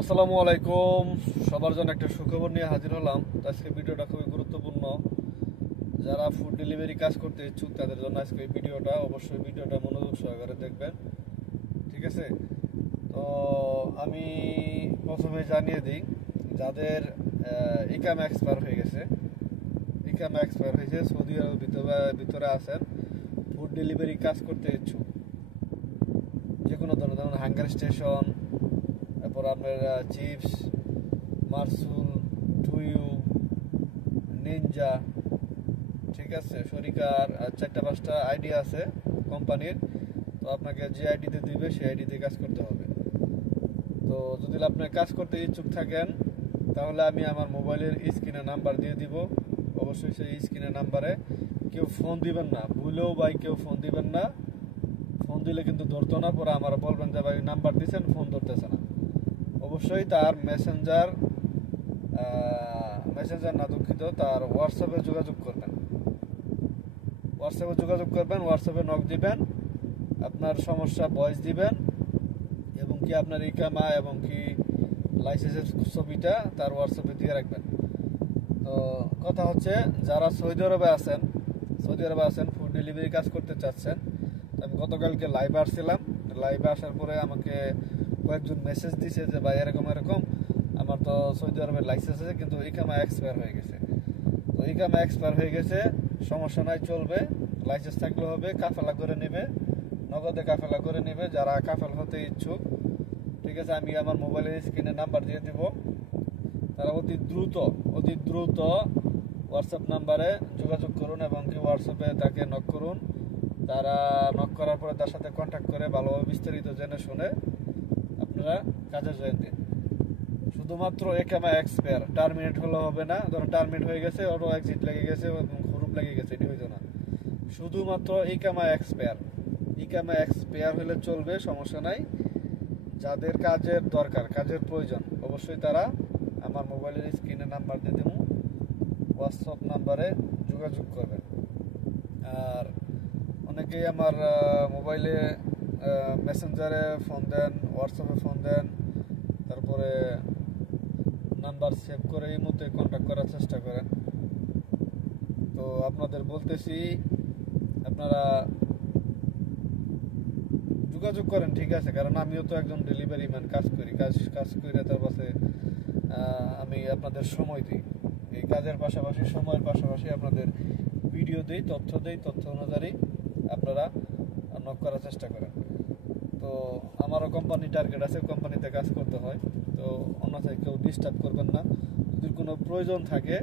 আসসালামু আলাইকুম। সবার জন্য একটা সুখবর নিয়ে হাজির হলাম। আজকে ভিডিওটা খুবই গুরুত্বপূর্ণ। যারা ফুড ডেলিভারি কাজ করতে ইচ্ছুক তাদের জন্য আজকে এই ভিডিওটা, অবশ্যই ভিডিওটা মনোযোগ সহকারে দেখবেন, ঠিক আছে? তো আমি প্রথমে জানিয়ে দিই, যাদের ইকামা এক্সপায়ার হয়ে গেছে, সৌদি আরবের ভিতরে আছেন, ফুড ডেলিভারি কাজ করতে ইচ্ছুক, যে কোনো ধরনের, যেমন হাঙ্গার স্টেশন, তারপর আপনার চিপস, মারসুল, টুইউ, নিনজা, ঠিক আছে, শরিকার, 4-5টা আইডি আছে কোম্পানির। তো আপনাকে যে আইডিতে দিবে সেই আইডিতে কাজ করতে হবে। তো যদি আপনি কাজ করতে ইচ্ছুক থাকেন তাহলে আমি আমার মোবাইলের স্ক্রিনে নাম্বার দিয়ে দিব। অবশ্যই সেই স্ক্রিনের নাম্বারে কেউ ফোন দিবেন না, ভুলেও ভাই কেউ ফোন দিবেন না। ফোন দিলে কিন্তু ধরতো না, পরে আমার বলবেন যে ভাই নাম্বার দিয়েছেন, ফোন ধরতেছে না। অবশ্যই তার মেসেঞ্জার না, দুঃখিত, তার হোয়াটসঅ্যাপে যোগাযোগ করবেন। হোয়াটসঅ্যাপে নক দিবেন, আপনার সমস্যা ভয়েস দিবেন, এবং কি আপনার ইকামা এবং কি লাইসেন্সের ছবিটা তার হোয়াটসঅ্যাপে দিয়ে রাখবেন। তো কথা হচ্ছে, যারা সৌদি আরবে আছেন ফুড ডেলিভারি কাজ করতে চাচ্ছেন, আমি গতকালকে লাইভে আসছিলাম। লাইভে আসার পরে আমাকে কয়েকজন মেসেজ দিছে যে ভাই এরকম আমার তো সৌদি আরবের লাইসেন্স আছে, কিন্তু ইকামা এক্সপায়ার হয়ে গেছে। তো ইকামা এক্সপায়ার হয়ে গেছে, সমস্যা নাই, চলবে, লাইসেন্স থাকলে হবে, কাফেলা করে নেবে, নগদে কাফেলা করে নেবে যারা কাফেল হতে ইচ্ছুক, ঠিক আছে? আমি আমার মোবাইলের স্ক্রিনে নাম্বার দিয়ে দিব। তারা অতি দ্রুত হোয়াটসঅ্যাপ নাম্বারে যোগাযোগ করুন এবং কি হোয়াটসঅ্যাপে তাকে নক করুন। তারা নক করার পরে তার সাথে কন্ট্যাক্ট করে ভালোভাবে বিস্তারিত জেনে শুনে আপনারা কাজে জয়েন দিন। শুধুমাত্র একামা এক্সপায়ার, টার্মিনেট হলে হবে না। ধরুন টার্মিনেট হয়ে গেছে, অটো এক্সিট লেগে গেছে এবং হরুপ লেগে গেছে, এটি হইতো না। শুধুমাত্র ইকামা এক্সপায়ার হলে চলবে, সমস্যা নাই। যাদের কাজের দরকার, কাজের প্রয়োজন, অবশ্যই তারা আমার মোবাইলের স্ক্রিনে নাম্বার দিয়ে দেবো, হোয়াটসঅ্যাপ নাম্বারে যোগাযোগ করবেন। আর অনেকেই আমার মোবাইলে মেসেঞ্জারে ফোন দেন, হোয়াটসঅ্যাপে ফোন দেন, তারপরে নাম্বার সেভ করে এই মধ্যে কন্ট্যাক্ট করার চেষ্টা করেন। তো আপনাদের বলতেছি, আপনারা যোগাযোগ করেন, ঠিক আছে? কারণ আমিও তো একজন ডেলিভারি ম্যান, কাজ করে তার পাশে আমি আপনাদের সময় দিই। এই কাজের পাশাপাশি, সময়ের পাশাপাশি আপনাদের ভিডিও দিই, তথ্য অনুযায়ী আপনারা নক করার চেষ্টা করেন। তো আমারও কোম্পানি টার্গেট আছে, কোম্পানিতে কাজ করতে হয়। তো অন্যথায় কেউ ডিস্টার্ব করবেন না। যদি কোনো প্রয়োজন থাকে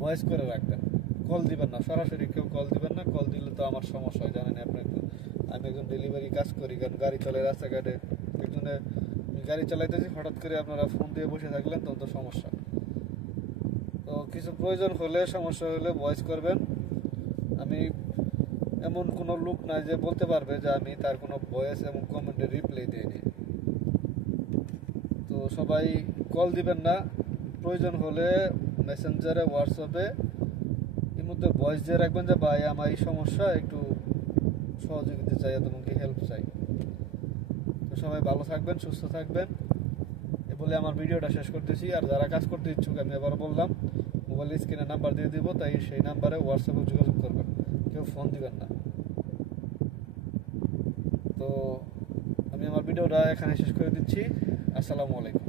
ভয়েস করে রাখবেন, কল দিবেন না, সরাসরি কেউ কল দিবেন না। কল দিলে তো আমার সমস্যা হয়, জানেন আপনি। আমি একজন ডেলিভারি কাজ করি, কারণ গাড়ি চলে রাস্তাঘাটে, একজনে গাড়ি চালাইতেছি, হঠাৎ করে আপনারা ফোন দিয়ে বসে থাকলেন, তখন তো সমস্যা। তো কিছু প্রয়োজন হলে, সমস্যা হলে ভয়েস করবেন। আমি এমন কোনো লোক নাই যে বলতে পারবে যে আমি তার কোনো ভয়েস এবং কমেন্টে রিপ্লাই দিইনি। তো সবাই কল দিবেন না, প্রয়োজন হলে মেসেঞ্জারে, হোয়াটসঅ্যাপে এর মধ্যে ভয়েস দিয়ে রাখবেন যে ভাই আমার এই সমস্যা, একটু সহযোগিতা চাই এবং কি হেল্প চাই। তো সবাই ভালো থাকবেন, সুস্থ থাকবেন, এ বলে আমার ভিডিওটা শেষ করতেছি। আর যারা কাজ করতে ইচ্ছুক, আমি আবার বললাম, মোবাইল স্ক্রিনে নাম্বার দিয়ে দিব, তাই সেই নাম্বারে হোয়াটসঅ্যাপে যোগাযোগ করবেন, কেউ ফোন দিবেন না। তো আমি আমার ভিডিওটা এখানে শেষ করে দিচ্ছি। আসসালামু আলাইকুম।